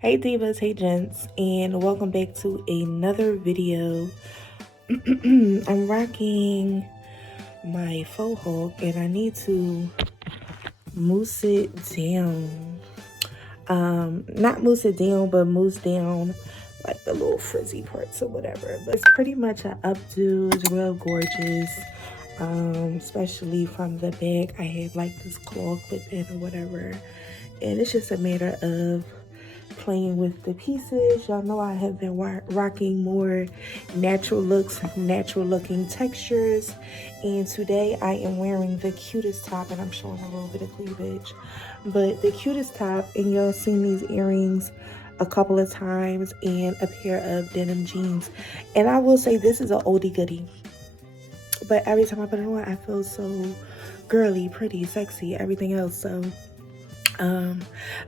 Hey divas, hey gents, and welcome back to another video. I'm rocking my faux hawk and I need to mousse it down. Not mousse it down, but mousse down like the little frizzy parts or whatever. But it's pretty much an updo. It's real gorgeous. Especially from the back. I have like this claw clip in or whatever. And it's just a matter of playing with the pieces. Y'all know I have been rocking more natural looks, natural looking textures, and today I am wearing the cutest top, and I'm showing a little bit of cleavage, but the cutest top. And y'all seen these earrings a couple of times, and a pair of denim jeans, and I will say this is an oldie goodie, but every time I put it on I feel so girly, pretty, sexy, everything else. So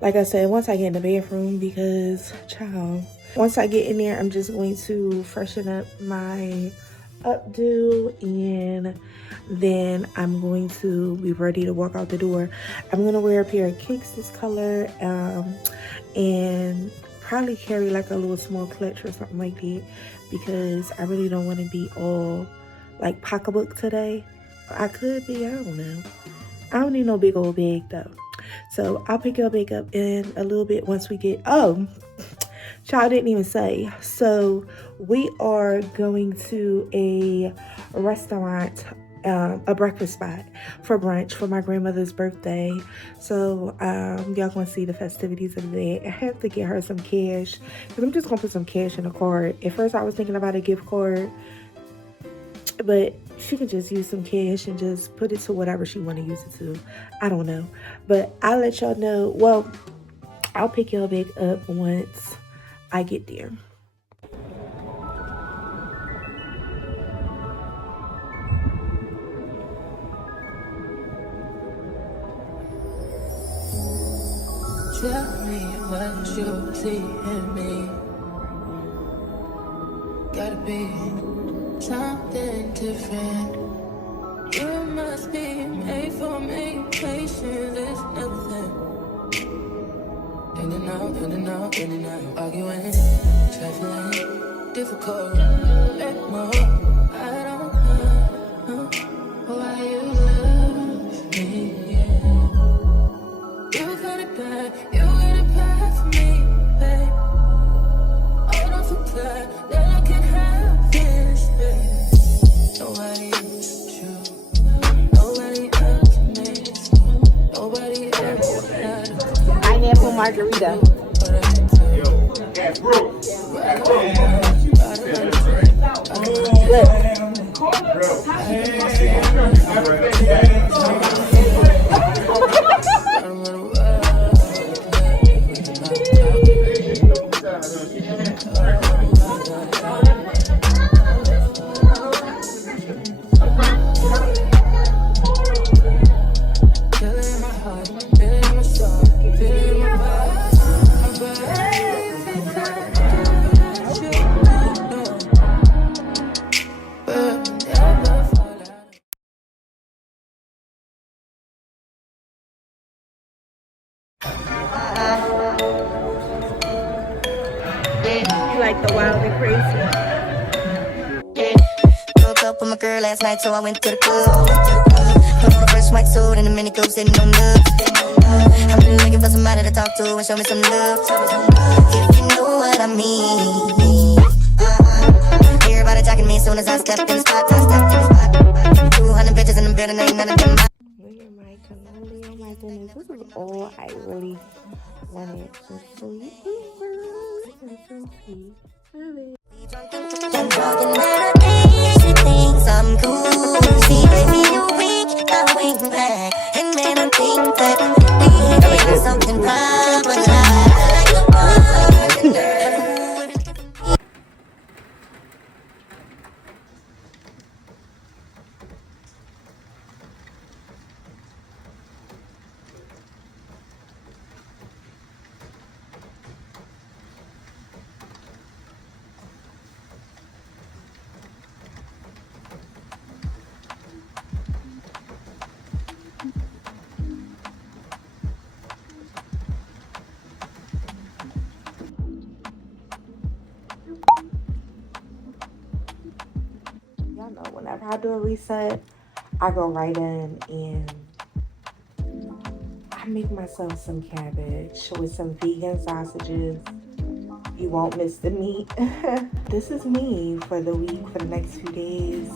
like I said, once I get in the bathroom, because child, once I get in there, I'm just going to freshen up my updo, and then I'm going to be ready to walk out the door. I'm gonna wear a pair of kicks this color, and probably carry like a little small clutch or something like that, because I really don't want to be all like pocketbook today. I could be, I don't know. I don't need no big old bag though. So I'll pick your bag up in a little bit once we get, oh, child didn't even say. So we are going to a restaurant, a breakfast spot for brunch for my grandmother's birthday. So y'all gonna see the festivities of that. I have to get her some cash, because I'm just gonna put some cash in a card. At first I was thinking about a gift card, but she can just use some cash and just put it to whatever she want to use it to. I don't know, but I'll let y'all know. Well, I'll pick y'all back up once I get there. Tell me what you see in me. Gotta be something different. You must be made for me. Patience is nothing. In and out, in and out, in and out. Arguing, trifling, difficult. Let more. I don't know why you love me. You got it bad, you got it bad for me, babe. Oh, don't forget that I can have this, babe. Nobody else you, nobody else makes me, nobody else matters. Pineapple margarita. Like the wild and crazy. Broke up with my girl last night, so I went to the club. Put on a fresh white suit and a mini coupe, sitting on love. I'm really looking for somebody to talk to and show me some love. If you know what I mean. Everybody jacking me as soon as I step in the spot. 200 bitches in the building, ain't none of them. Look at my cannoli. Oh my goodness, this is all I really wanted to show you. I'm talking that I think she thinks I'm cool. She gave me a wink, I wink back, and then I think that we had something proper like a bartender. whenever I do a reset, I go right in and I make myself some cabbage with some vegan sausages. You won't miss the meat. This is me for the week, for the next few days.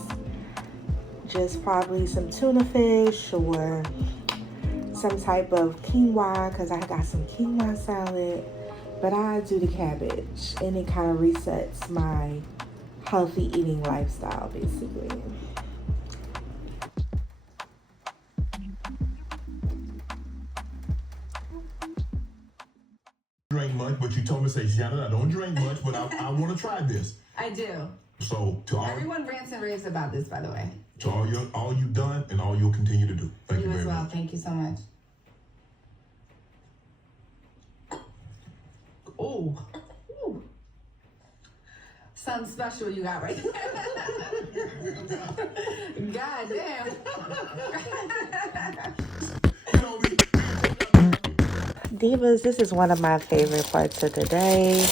Just probably some tuna fish or some type of quinoa, because I got some quinoa salad. But I do the cabbage and it kind of resets my healthy eating lifestyle, basically. Drink much, but you told me, say, Shannon, I don't drink much, but I want to try this. I do. So to all, everyone rants and raves about this, by the way. To all you've done and all you'll continue to do. Thank you very as well. much. Thank you so much. Oh, something special you got right there. God damn. Divas, this is one of my favorite parts of the day,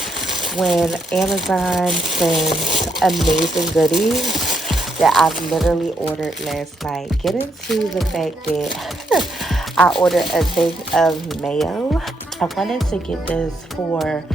when Amazon sends amazing goodies that I've literally ordered last night. Get into the fact that I ordered a thing of mayo. I wanted to get this for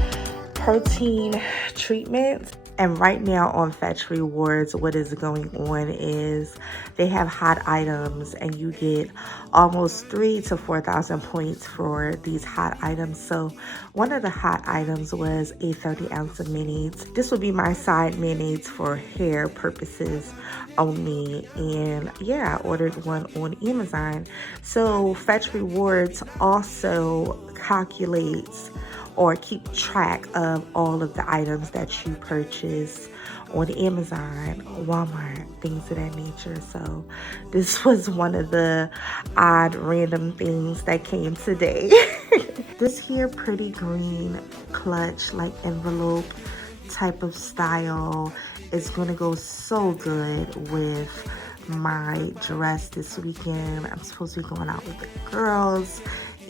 protein treatments. And right now on Fetch Rewards, what is going on is they have hot items and you get almost 3,000 to 4,000 points for these hot items. So one of the hot items was a 30-ounce of mayonnaise. This would be my side mayonnaise for hair purposes only. And yeah, I ordered one on Amazon. So Fetch Rewards also calculates or keep track of all of the items that you purchase on Amazon, Walmart, things of that nature. So this was one of the odd random things that came today. This here pretty green clutch, like envelope type of style, is gonna go so good with my dress this weekend. I'm supposed to be going out with the girls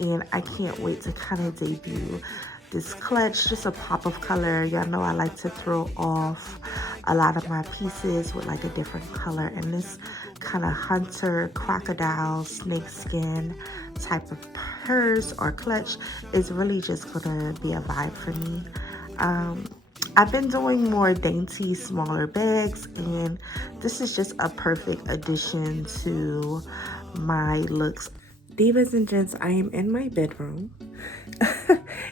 and I can't wait to kind of debut this clutch. Just a pop of color. Y'all know I like to throw off a lot of my pieces with like a different color, and this kind of hunter crocodile snake skin type of purse or clutch is really just gonna be a vibe for me. I've been doing more dainty, smaller bags, and this is just a perfect addition to my looks. Divas and gents, I am in my bedroom.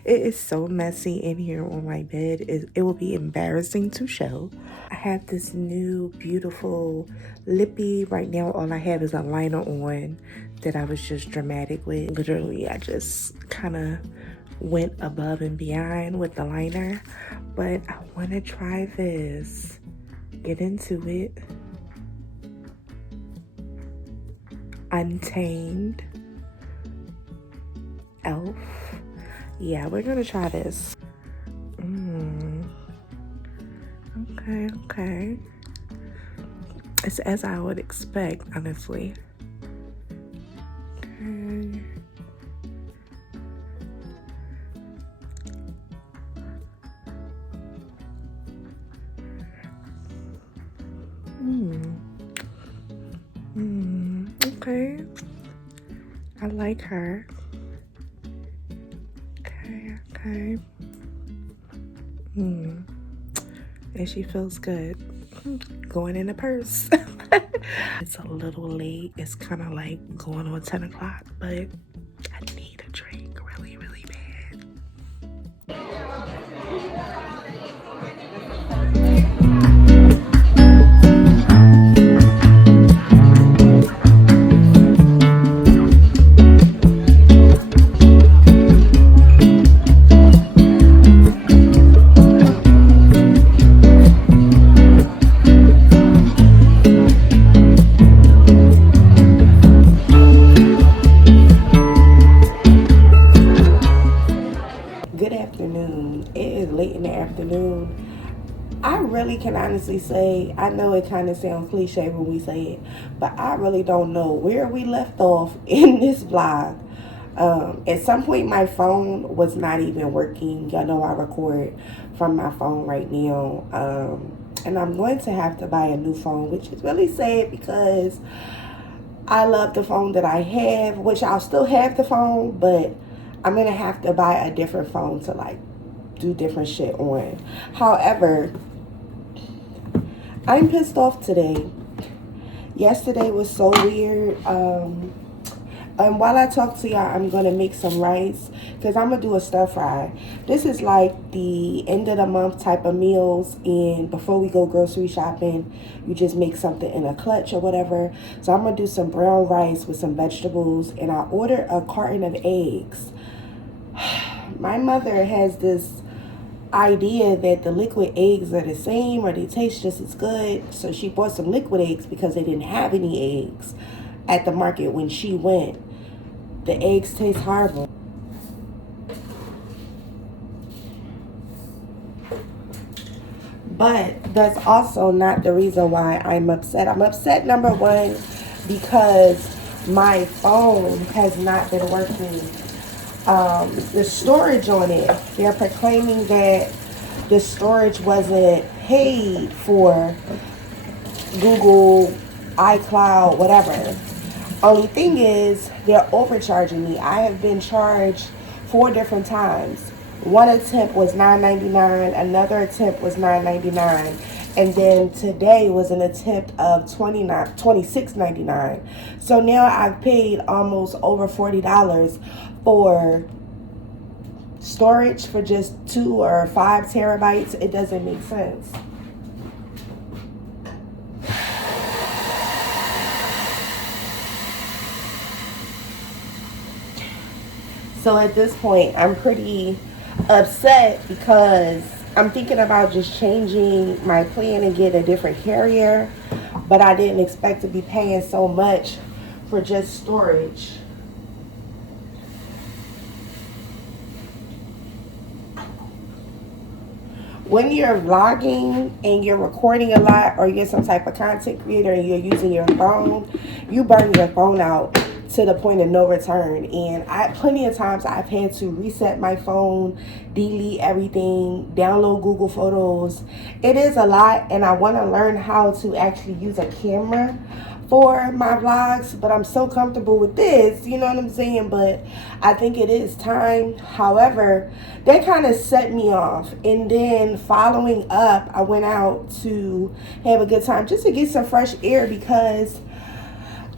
It is so messy in here on my bed. It will be embarrassing to show. I have this new beautiful lippy. Right now all I have is a liner on that I was just dramatic with. Literally, I just kind of went above and beyond with the liner. But I want to try this. Get into it. Untamed. Elf. Yeah, we're gonna try this. Okay. It's as I would expect, honestly. Okay. Okay. I like her. Okay. And she feels good. Going in a purse. It's a little late. It's kind of like going on 10 o'clock, but I need a drink really, really bad. I really can honestly say, I know it kind of sounds cliche when we say it, but I really don't know where we left off in this vlog. At some point my phone was not even working. Y'all know I record from my phone right now. and I'm going to have to buy a new phone, which is really sad because I love the phone that I have, which I'll still have the phone, but I'm going to have to buy a different phone to like do different shit on. However, I'm pissed off today. Yesterday was so weird. And while I talk to y'all, I'm going to make some rice because I'm going to do a stir fry. This is like the end of the month type of meals, and before we go grocery shopping, you just make something in a clutch or whatever. So I'm going to do some brown rice with some vegetables, and I ordered a carton of eggs. My mother has this idea that the liquid eggs are the same or they taste just as good. So she bought some liquid eggs because they didn't have any eggs at the market when she went. The eggs taste horrible. But that's also not the reason why I'm upset. I'm upset, number one, because my phone has not been working. The storage on it, they're proclaiming that the storage wasn't paid for Google, iCloud, whatever. Only thing is, they're overcharging me. I have been charged 4 different times. One attempt was $9.99, another attempt was $9.99, and then today was an attempt of $26.99. So now I've paid almost over $40 for storage for just 2 or 5 terabytes. It doesn't make sense. So at this point, I'm pretty upset because I'm thinking about just changing my plan and get a different carrier, but I didn't expect to be paying so much for just storage. When you're vlogging and you're recording a lot, or you're some type of content creator and you're using your phone, you burn your phone out to the point of no return. And plenty of times I've had to reset my phone, delete everything, download Google Photos. It is a lot, and I want to learn how to actually use a camera for my vlogs, but I'm so comfortable with this, you know what I'm saying? But I think it is time. However, that kind of set me off. And then following up, I went out to have a good time just to get some fresh air, because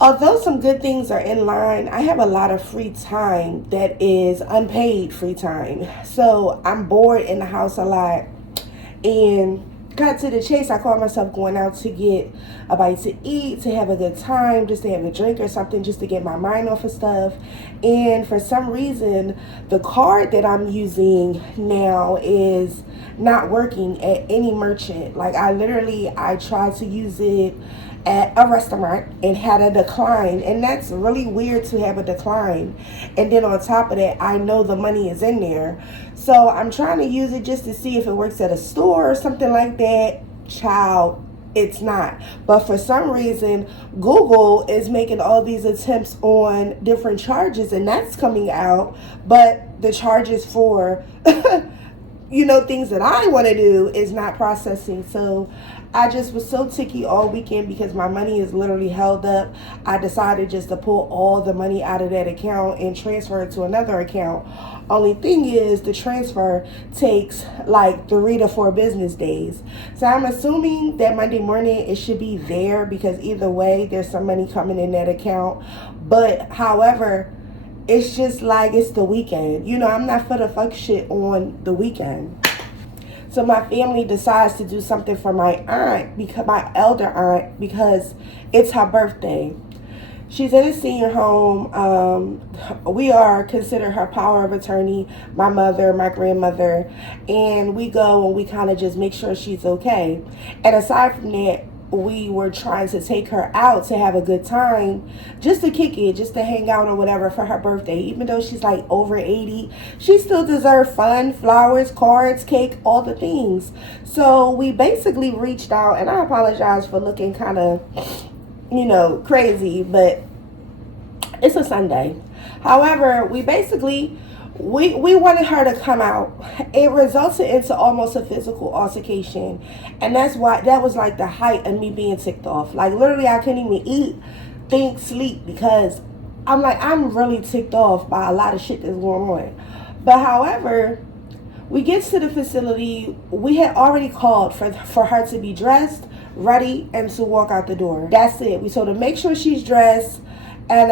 although some good things are in line, I have a lot of free time that is unpaid free time. So I'm bored in the house a lot. And cut to the chase, I caught myself going out to get a bite to eat, to have a good time, just to have a drink or something, just to get my mind off of stuff. And for some reason, the card that I'm using now is not working at any merchant. Like I tried to use it at a restaurant and had a decline, and that's really weird to have a decline. And then on top of that, I know the money is in there, so I'm trying to use it just to see if it works at a store or something like that. Child, it's not. But for some reason, Google is making all these attempts on different charges, and that's coming out, but the charges for you know, things that I want to do is not processing. So I just was so ticky all weekend because my money is literally held up. I decided just to pull all the money out of that account and transfer it to another account. Only thing is, the transfer takes like 3 to 4 business days. So I'm assuming that Monday morning it should be there, because either way there's some money coming in that account. But however, it's just like it's the weekend. You know, I'm not for the fuck shit on the weekend. So my family decides to do something for my aunt, because my elder aunt, because it's her birthday. She's in a senior home. We are considered her power of attorney, my mother, my grandmother, and we go and we kind of just make sure she's okay. And aside from that, we were trying to take her out to have a good time, just to kick it, just to hang out or whatever for her birthday. Even though she's like over 80, she still deserves fun, flowers, cards, cake, all the things. So we basically reached out, and I apologize for looking kind of, you know, crazy, but it's a Sunday. However, we basically We wanted her to come out. It resulted into almost a physical altercation, and that was like the height of me being ticked off. Like literally, I couldn't even eat, think, sleep because I'm really ticked off by a lot of shit that's going on. But however, we get to the facility. We had already called for her to be dressed, ready, and to walk out the door. That's it. We told her make sure she's dressed. And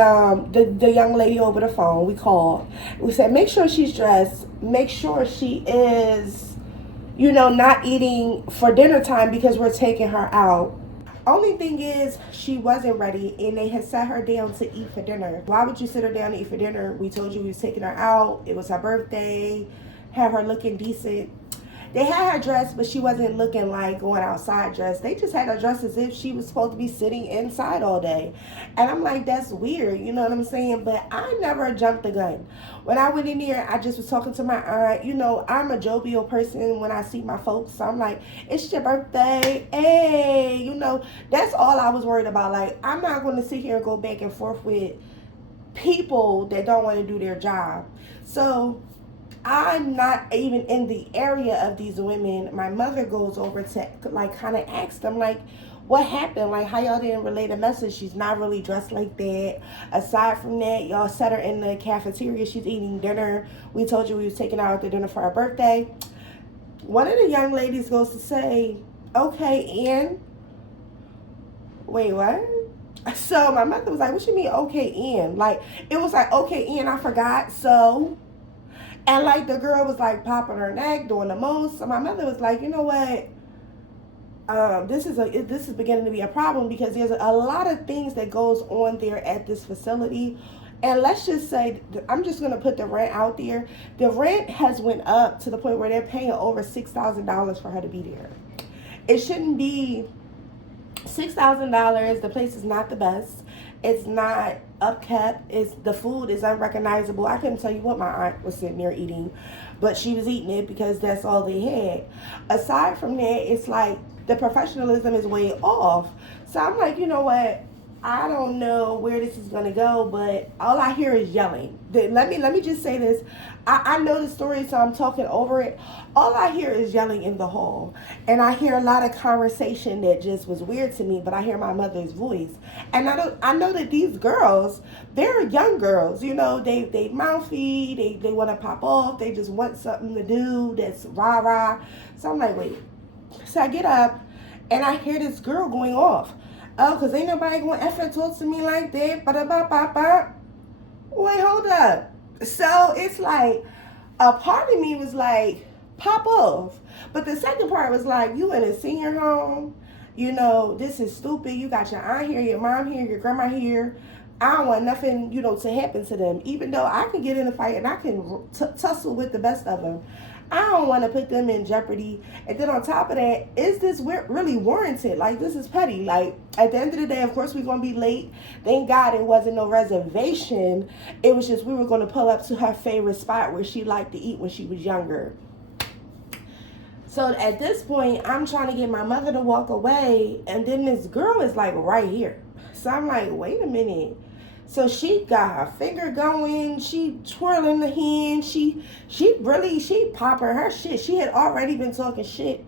the young lady over the phone, we called. We said, make sure she's dressed. Make sure she is, not eating for dinner time because we're taking her out. Only thing is, she wasn't ready, and they had sat her down to eat for dinner. Why would you sit her down to eat for dinner? We told you we was taking her out. It was her birthday. Have her looking decent. They had her dressed, but she wasn't looking like going outside dressed. They just had her dressed as if she was supposed to be sitting inside all day. And I'm like, that's weird, you know what I'm saying? But I never jumped the gun. When I went in there, I just was talking to my aunt. I'm a jovial person when I see my folks. So I'm like, it's your birthday. Hey, that's all I was worried about. Like, I'm not going to sit here and go back and forth with people that don't want to do their job. So I'm not even in the area of these women. My mother goes over to kind of ask them what happened? How y'all didn't relay the message? She's not really dressed like that. Aside from that, y'all set her in the cafeteria. She's eating dinner. We told you we was taking her out to dinner for her birthday. One of the young ladies goes to say, okay, Ann. Wait, what? So my mother was like, what you mean, okay, Ann? It was like, okay, Ann, I forgot, so... And the girl was popping her neck, doing the most. So my mother was like, you know what? This is beginning to be a problem because there's a lot of things that goes on there at this facility. And let's just say, I'm just going to put the rent out there. The rent has went up to the point where they're paying over $6,000 for her to be there. It shouldn't be $6,000. The place is not the best. It's not upkept. The food is unrecognizable. I couldn't tell you what my aunt was sitting there eating, but she was eating it because that's all they had. Aside from that, it's the professionalism is way off. So I'm like, you know what? I don't know where this is gonna go, but all I hear is yelling. Let me just say this. I know the story, so I'm talking over it. All I hear is yelling in the hall, and I hear a lot of conversation that just was weird to me. But I hear my mother's voice, and I know that these girls, they're young girls. They mouthy. They want to pop off. They just want something to do that's rah rah. So I'm like, wait. So I get up, and I hear this girl going off. Oh, because ain't nobody going to effing talk to me like that. Ba-da-ba-ba-ba. Wait, hold up. So it's a part of me was like, pop off. But the second part was like, you in a senior home. This is stupid. You got your aunt here, your mom here, your grandma here. I don't want nothing, to happen to them. Even though I can get in a fight and I can tussle with the best of them. I don't want to put them in jeopardy. And then on top of that, is this really warranted? This is petty. At the end of the day, of course, we're going to be late. Thank God it wasn't no reservation. It was just we were going to pull up to her favorite spot where she liked to eat when she was younger. So at this point, I'm trying to get my mother to walk away. And then this girl is right here. So I'm like, wait a minute. So she got her finger going, she twirling the hand, she popping her shit. She had already been talking shit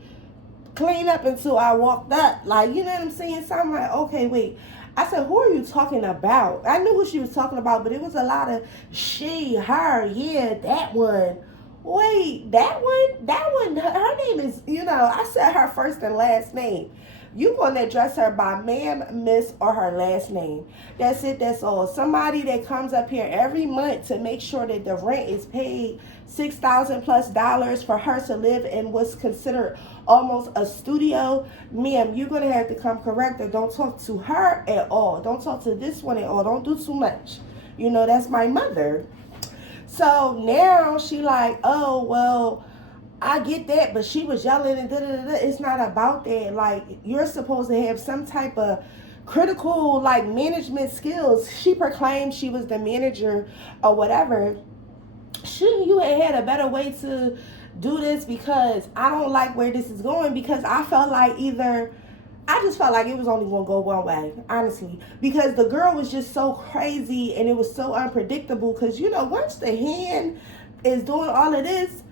clean up until I walked up. You know what I'm saying? So I'm like, okay, wait. I said, who are you talking about? I knew who she was talking about, but it was a lot of she, her, yeah, that one. Wait, that one, her name is, I said her first and last name. You going to address her by ma'am, miss, or her last name. That's it. That's all. Somebody that comes up here every month to make sure that the rent is paid $6,000+ for her to live in what's considered almost a studio. Ma'am, you're going to have to come correct her. Don't talk to her at all. Don't talk to this one at all. Don't do too much. That's my mother. So now she oh, well, I get that, but she was yelling and da-da-da-da. It's not about that. You're supposed to have some type of critical, management skills. She proclaimed she was the manager or whatever. Shouldn't you have had a better way to do this? Because I don't like where this is going, because I felt I just felt like it was only going to go one way, honestly. Because the girl was just so crazy and it was so unpredictable. Because, once the hand is doing all of this,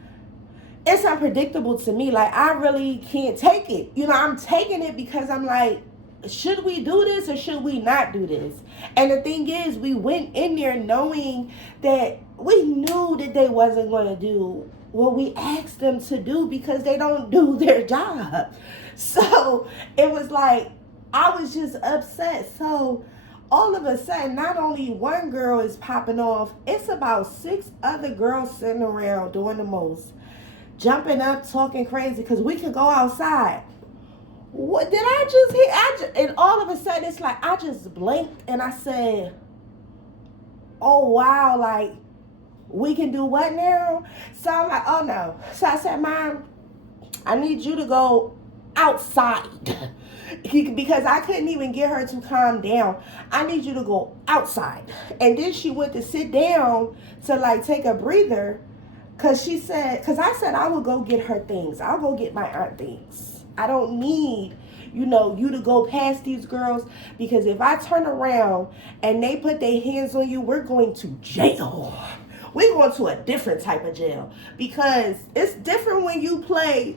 it's unpredictable to me. Like, I really can't take it. You know, I'm taking it because I'm like, should we do this or should we not do this? And the thing is, we went in there knowing that we knew that they wasn't going to do what we asked them to do because they don't do their job. So it was like, I was just upset. So all of a sudden, not only one girl is popping off, it's about 6 other girls sitting around doing the most, jumping up, talking crazy because we could go outside. What did I just hear? And all of a sudden, it's like I just blinked and I said, oh, wow, like, we can do what now? So I'm like, oh, no. So I said, Mom, I need you to go outside. Because I couldn't even get her to calm down. I need you to go outside. And then she went to sit down to, like, take a breather. Because I said I would go get her things. I'll go get my aunt things. I don't need, you to go past these girls, because if I turn around and they put their hands on you, we're going to jail. We're going to a different type of jail, because it's different when you play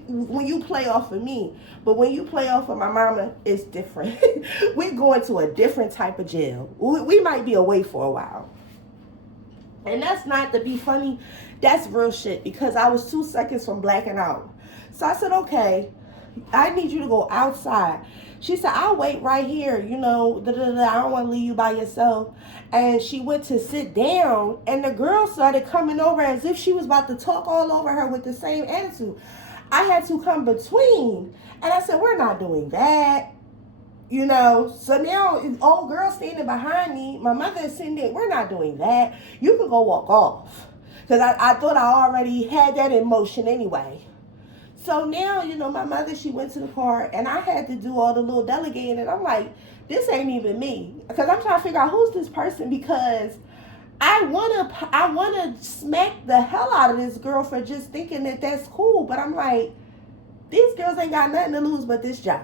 off of me, but when you play off of my mama, it's different. We're going to a different type of jail. We might be away for a while. And that's not to be funny. That's real shit, because I was 2 seconds from blacking out. So I said, okay, I need you to go outside. She said, I'll wait right here, I don't want to leave you by yourself. And she went to sit down, and the girl started coming over as if she was about to talk all over her with the same attitude. I had to come between, and I said, we're not doing that. So now old girl standing behind me, my mother is sitting there, we're not doing that. You can go walk off. Because I thought I already had that in motion anyway. So now, my mother, she went to the car, and I had to do all the little delegating, and I'm like, this ain't even me. Because I'm trying to figure out who's this person, because I wanna smack the hell out of this girl for just thinking that that's cool. But I'm like, these girls ain't got nothing to lose but this job.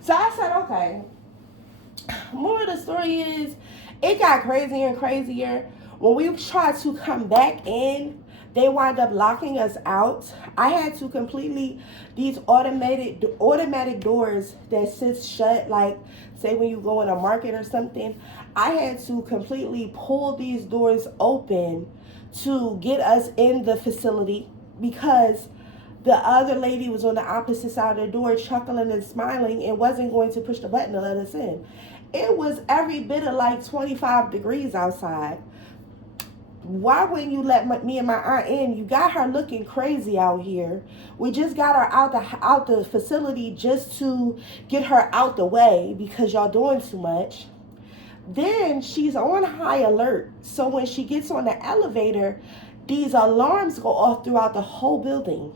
So I said, okay. More of the story is, it got crazier and crazier. When we tried to come back in, they wound up locking us out. I had to completely, these automatic doors that sits shut, like say when you go in a market or something, I had to completely pull these doors open to get us in the facility, because the other lady was on the opposite side of the door chuckling and smiling and wasn't going to push the button to let us in. It was every bit of like 25 degrees outside. Why wouldn't you let me and my aunt in? You got her looking crazy out here. We just got her out the facility just to get her out the way because y'all doing too much. Then she's on high alert. So when she gets on the elevator, these alarms go off throughout the whole building.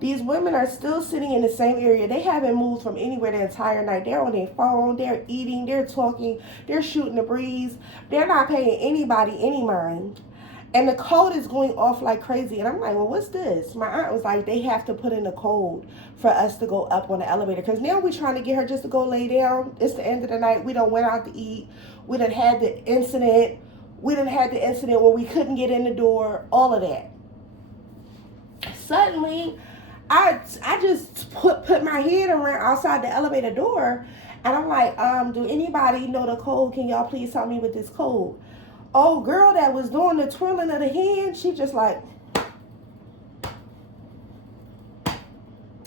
These women are still sitting in the same area. They haven't moved from anywhere the entire night. They're on their phone. They're eating. They're talking. They're shooting the breeze. They're not paying anybody any mind. And the code is going off like crazy. And I'm like, well, what's this? My aunt was like, they have to put in a code for us to go up on the elevator. Because now we're trying to get her just to go lay down. It's the end of the night. We done went out to eat. We done had the incident. Where we couldn't get in the door. All of that. Suddenly, I just put my head around outside the elevator door, and I'm like, do anybody know the code? Can y'all please tell me with this code? Old girl that was doing the twirling of the hand, she just like,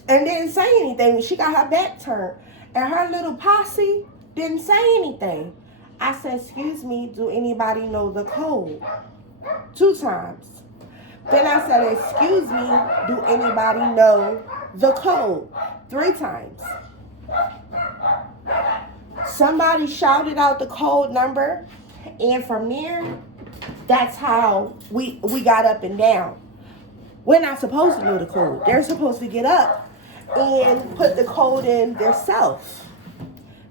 and didn't say anything. She got her back turned, and her little posse didn't say anything. I said, excuse me, do anybody know the code? 2 times. Then I said, excuse me, do anybody know the code? 3 times. Somebody shouted out the code number, and from there, that's how we got up and down. We're not supposed to know the code. They're supposed to get up and put the code in themselves.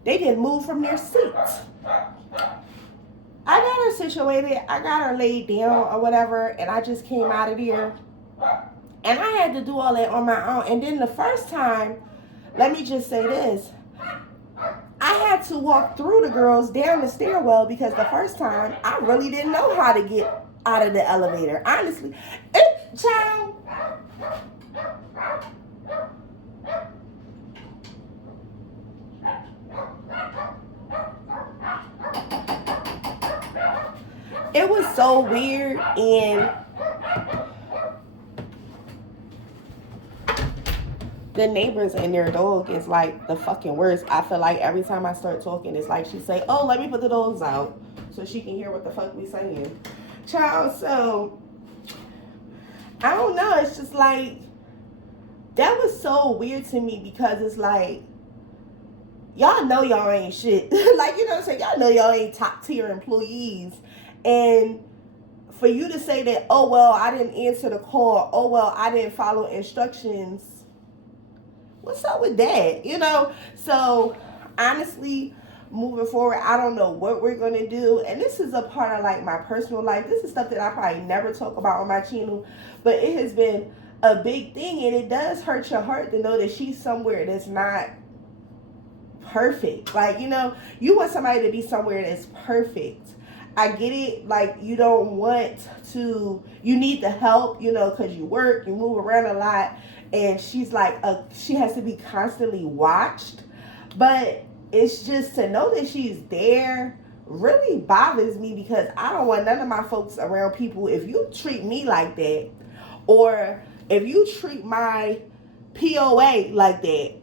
They didn't move from their seats. I got her situated, I got her laid down or whatever, and I just came out of there. And I had to do all that on my own. And then the first time, let me just say this, I had to walk through the girls down the stairwell because the first time I really didn't know how to get out of the elevator. Honestly, child. It was so weird, and the neighbors and their dog is like the fucking worst. I feel like every time I start talking, it's like she say, "Oh, let me put the dogs out so she can hear what the fuck we saying." Child, so I don't know. It's just like that was so weird to me because it's like y'all know y'all ain't shit. Like, you know what I'm saying? Y'all know y'all ain't top tier employees, and for you to say that, oh well, I didn't answer the call, oh well, I didn't follow instructions. What's up with that? You know? So honestly, moving forward, I don't know what we're gonna do. And this is a part of like my personal life. This is stuff that I probably never talk about on my channel, but it has been a big thing, and it does hurt your heart to know that she's somewhere that's not perfect. Like, you know, you want somebody to be somewhere that's perfect. I get it. Like, you don't want to, you need the help, you know, because you work, you move around a lot, and she's like, she has to be constantly watched. But it's just to know that she's there really bothers me because I don't want none of my folks around people. If you treat me like that, or if you treat my POA like that,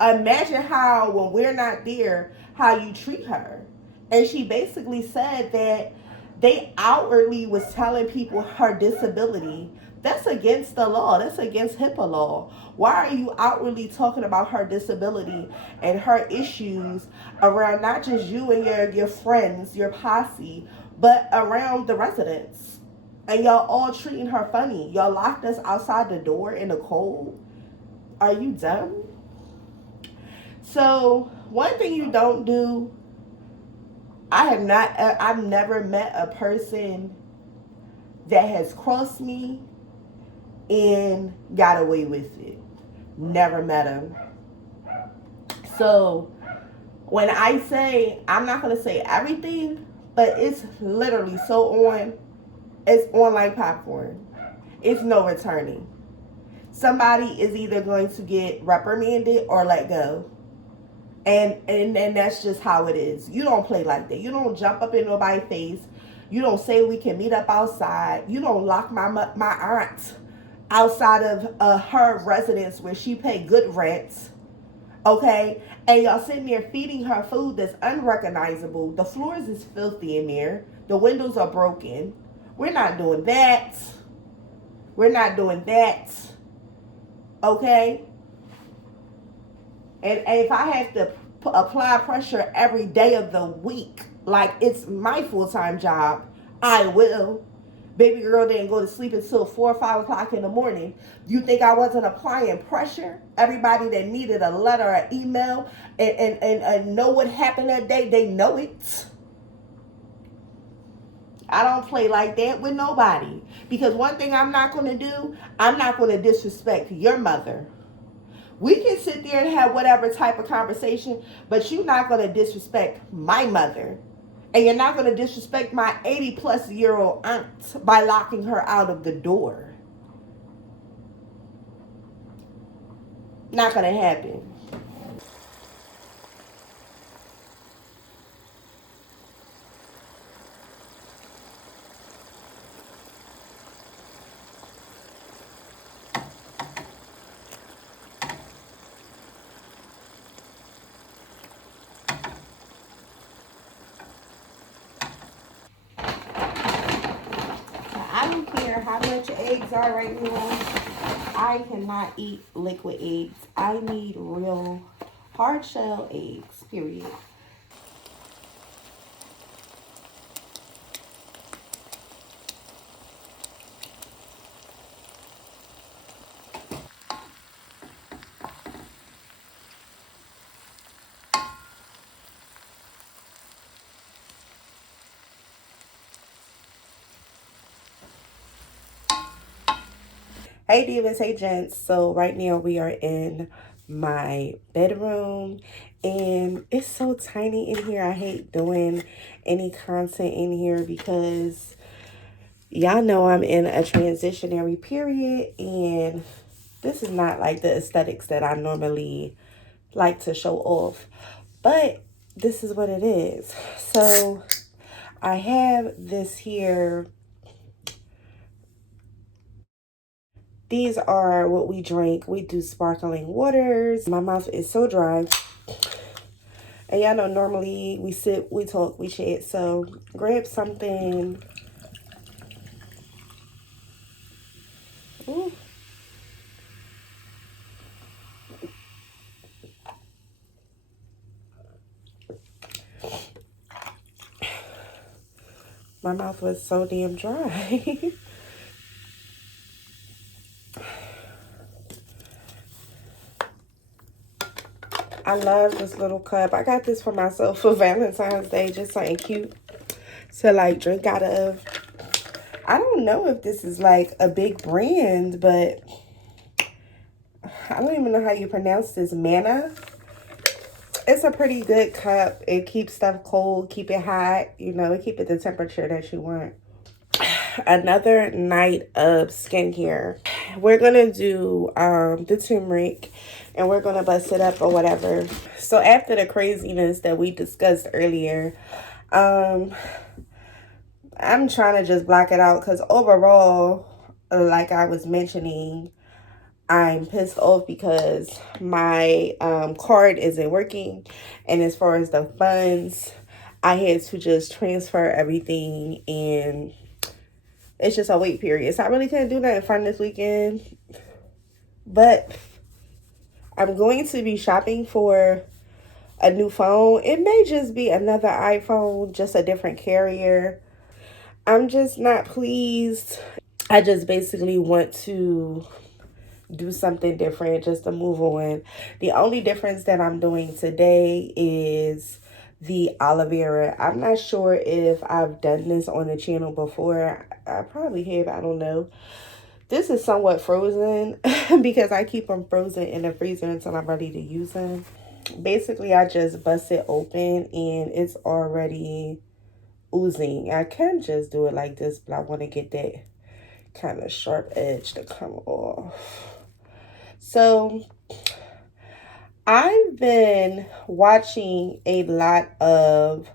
imagine how, when we're not there, how you treat her. And she basically said that they outwardly was telling people her disability. That's against the law. That's against HIPAA law. Why are you outwardly talking about her disability and her issues around not just you and your friends, your posse, but around the residents? And y'all all treating her funny. Y'all locked us outside the door in the cold. Are you dumb? So one thing you don't do, I've never met a person that has crossed me and got away with it. Never met them. So when I say, I'm not going to say everything, but it's literally it's on like popcorn. It's no returning. Somebody is either going to get reprimanded or let go. And that's just how it is. You don't play like that. You don't jump up in nobody's face. You don't say we can meet up outside. You don't lock my aunt outside of her residence where she pay good rent. Okay? And y'all sitting there feeding her food that's unrecognizable. The floors is filthy in there. The windows are broken. We're not doing that. We're not doing that. Okay? And if I have to apply pressure every day of the week, like it's my full-time job, I will. Baby girl didn't go to sleep until 4 or 5 o'clock in the morning. You think I wasn't applying pressure? Everybody that needed a letter or email and know what happened that day, they know it. I don't play like that with nobody. Because one thing I'm not going to do, I'm not going to disrespect your mother. We can sit there and have whatever type of conversation, but you're not going to disrespect my mother. And you're not going to disrespect my 80-plus-year-old aunt by locking her out of the door. Not going to happen. I don't care how much eggs are right now. I cannot eat liquid eggs. I need real hard shell eggs, period. Hey divas, hey gents. So right now we are in my bedroom And it's so tiny in here. I hate doing any content in here because y'all know I'm in a transitionary period, and this is not like the aesthetics that I normally like to show off. But this is what it is. So I have this here. These are what we drink. We do sparkling waters. My mouth is so dry. And y'all know normally we sit, we talk, we chat. So grab something. Ooh. My mouth was so damn dry. I love this little cup. I got this for myself for Valentine's Day. Just something cute to like drink out of. I don't know if this is like a big brand, but I don't even know how you pronounce this. MAKIAH. It's a pretty good cup. It keeps stuff cold, keep it hot. You know, keep it the temperature that you want. Another night of skincare. We're gonna do the turmeric, and we're gonna bust it up or whatever. So after the craziness that we discussed earlier, I'm trying to just block it out because overall, like I was mentioning, I'm pissed off because my card isn't working, and as far as the funds, I had to just transfer everything, and it's just a wait period. So I really couldn't do nothing fun this weekend. But I'm going to be shopping for a new phone. It may just be another iPhone, just a different carrier. I'm just not pleased. I just basically want to do something different just to move on. The only difference that I'm doing today is the aloe vera. I'm not sure if I've done this on the channel before. I probably have, I don't know. This is somewhat frozen because I keep them frozen in the freezer until I'm ready to use them. Basically, I just bust it open and it's already oozing. I can just do it like this, but I want to get that kind of sharp edge to come off. So I've been watching a lot of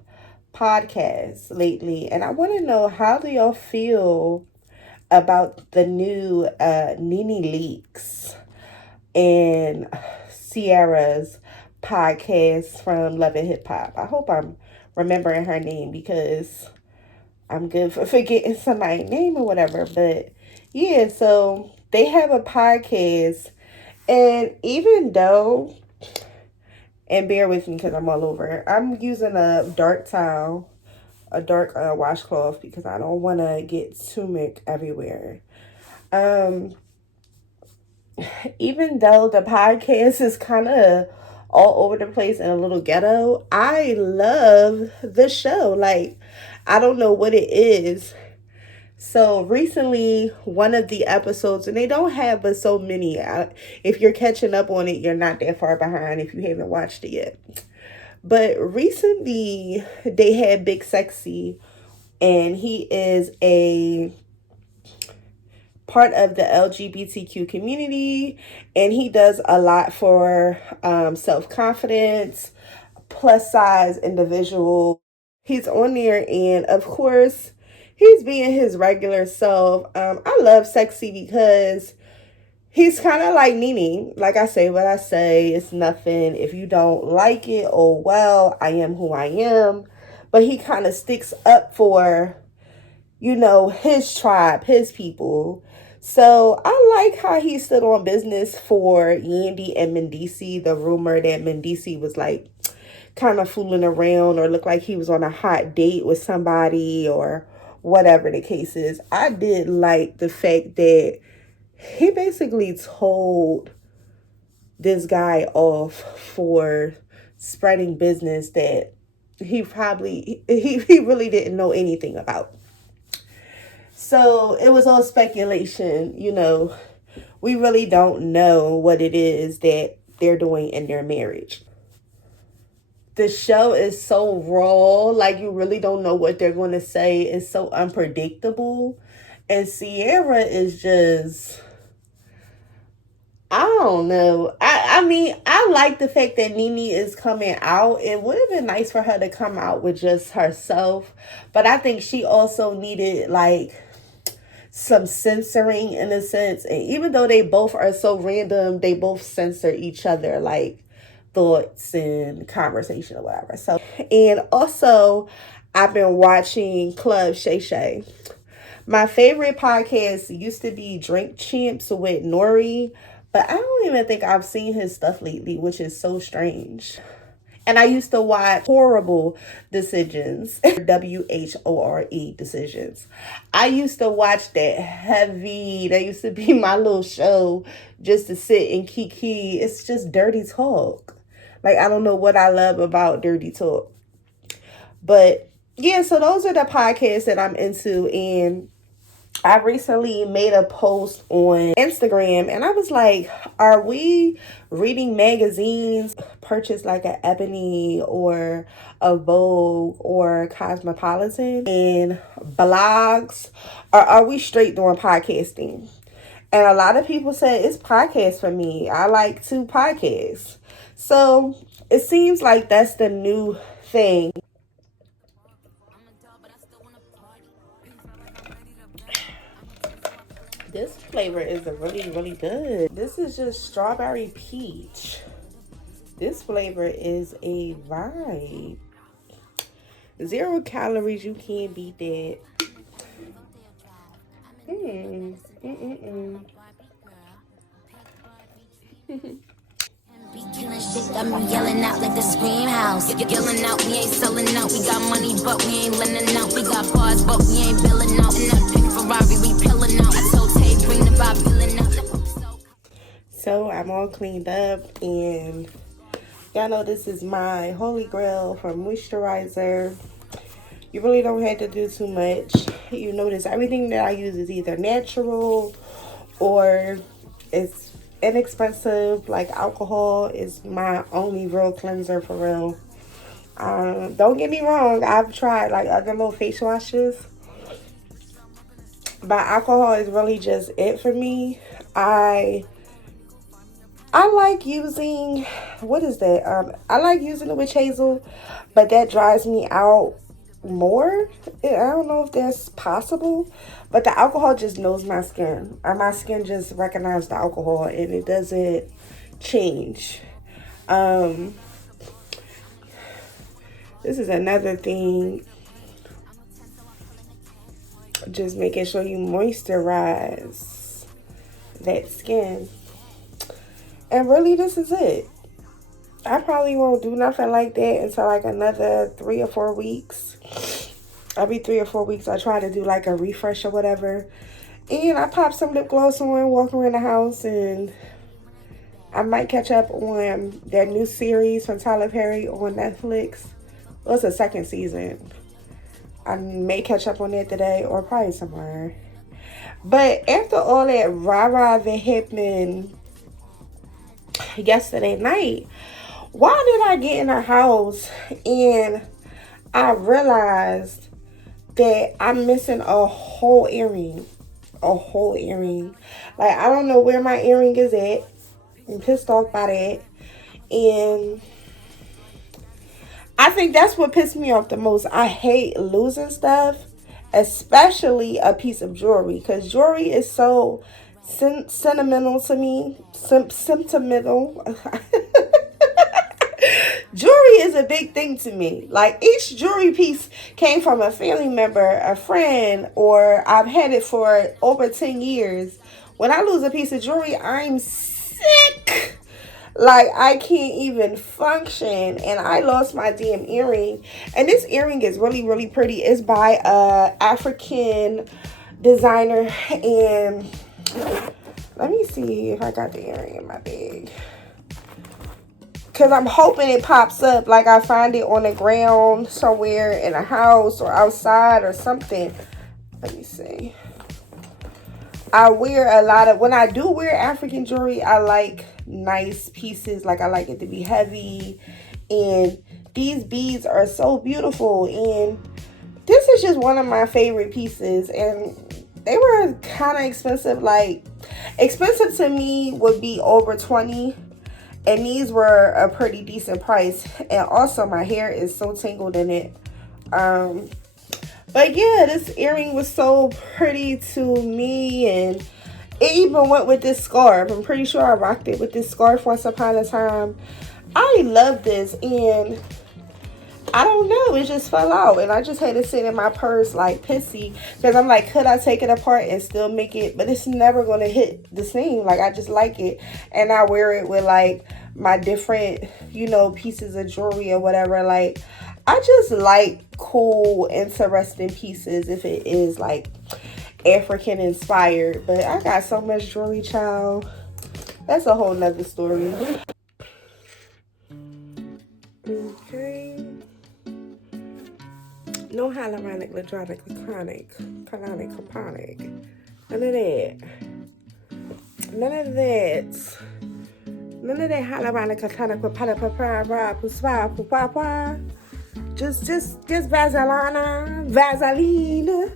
podcasts lately, and I want to know, how do y'all feel about the new Nene Leakes and Sierra's podcast from Love and Hip Hop? I hope I'm remembering her name because I'm good for forgetting somebody's name or whatever. But yeah, so they have a podcast, and even though, and bear with me because I'm all over, I'm using a dark towel, a dark washcloth, because I don't want to get turmeric everywhere. Even though the podcast is kind of all over the place and a little ghetto, I love the show. Like, I don't know what it is. So recently, one of the episodes, and they don't have but so many. If you're catching up on it, you're not that far behind if you haven't watched it yet. But recently, they had Big Sexy, and he is a part of the LGBTQ community, and he does a lot for self-confidence, plus size individual. He's on there, and of course, he's being his regular self. I love Sexy because he's kind of like Nene. Like I say what I say. It's nothing. If you don't like it, oh well, I am who I am. But he kind of sticks up for, you know, his tribe, his people. So I like how he stood on business for Yandy and Mendici. The rumor that Mendici was like kind of fooling around or looked like he was on a hot date with somebody or whatever the case is. I did like the fact that he basically told this guy off for spreading business that he really didn't know anything about. So it was all speculation, you know. We really don't know what it is that they're doing in their marriage. the show is so raw, like you really don't know what they're going to say. It's so unpredictable. And Sierra is just, I don't know. I mean, I like the fact that Nene is coming out. It would have been nice for her to come out with just herself. But I think she also needed like some censoring in a sense. And even though they both are so random, they both censor each other, like thoughts and conversation or whatever. So, and also I've been watching Club Shay Shay. My favorite podcast used to be Drink Champs with Nori, but I don't even think I've seen his stuff lately, which is so strange. And I used to watch Horrible Decisions, WHORE Decisions. I used to watch that heavy. That used to be my little show just to sit and kiki. It's just dirty talk. Like, I don't know what I love about dirty talk. But yeah, so those are the podcasts that I'm into. And I recently made a post on Instagram and I was like, are we reading magazines, purchase like an Ebony or a Vogue or Cosmopolitan and blogs, or are we straight doing podcasting? And a lot of people said it's podcast for me. I like to podcast. So it seems like that's the new thing. This flavor is really, really good. This is just strawberry peach. This flavor is a vibe. 0 calories, you can't beat that. Be killing shit, got me yelling out like the scream house. Yelling out, we ain't selling out. We got money, but we ain't lending out. We got bars, but we ain't billing out. In that big Ferrari, we pilling out. I told Tay, bring the vibe, billing out. So I'm all cleaned up, and y'all know this is my holy grail for moisturizer. You really don't have to do too much. You notice everything that I use is either natural or it's inexpensive. Like alcohol is my only real cleanser for real. Don't get me wrong, I've tried like other little face washes, but alcohol is really just it for me. I like using, what is that? I like using the witch hazel, but that dries me out more. I don't know if that's possible, but the alcohol just knows my skin, or my skin just recognizes the alcohol and it doesn't change. This is another thing, just making sure you moisturize that skin. And really, this is it. I probably won't do nothing like that until like another 3 or 4 weeks. Every 3 or 4 weeks, I try to do like a refresh or whatever. And I pop some lip gloss on, walk around the house, and I might catch up on that new series from Tyler Perry on Netflix. Well, it's the 2nd season. I may catch up on that today or probably somewhere. But after all that rah-rah that happened yesterday night, why did I get in the house and I realized that I'm missing a whole earring. A whole earring. Like, I don't know where my earring is at. I'm pissed off by that. And I think that's what pissed me off the most. I hate losing stuff, especially a piece of jewelry, because jewelry is so sentimental to me. Sentimental. Jewelry is a big thing to me. Like, each jewelry piece came from a family member, a friend, or I've had it for over 10 years. When I lose a piece of jewelry, I'm sick. Like, I can't even function. And I lost my damn earring. And this earring is really, really pretty. It's by a African designer. And let me see if I got the earring in my bag. Because I'm hoping it pops up. Like, I find it on the ground somewhere in a house or outside or something. Let me see. I wear a lot of, when I do wear African jewelry, I like nice pieces. Like, I like it to be heavy and these beads are so beautiful, and this is just one of my favorite pieces, and they were kind of expensive. Like, expensive to me would be over 20, and these were a pretty decent price. And also my hair is so tangled in it. But yeah, this earring was so pretty to me, and it even went with this scarf. I'm pretty sure I rocked it with this scarf once upon a time. I love this, and I don't know, it just fell out, and I just had to sit in my purse like pissy, because I'm like, could I take it apart and still make it? But it's never gonna hit the same. Like, I just like it, and I wear it with like my different, you know, pieces of jewelry or whatever. Like, I just like cool, interesting pieces if it is like African inspired. But I got so much jewelry, child. That's a whole nother story. Okay. No hyaluronic, ladronic, lacronic, colonic, caponic. None of that. None of that. None of that hyaluronic, lacronic, just Vaseline.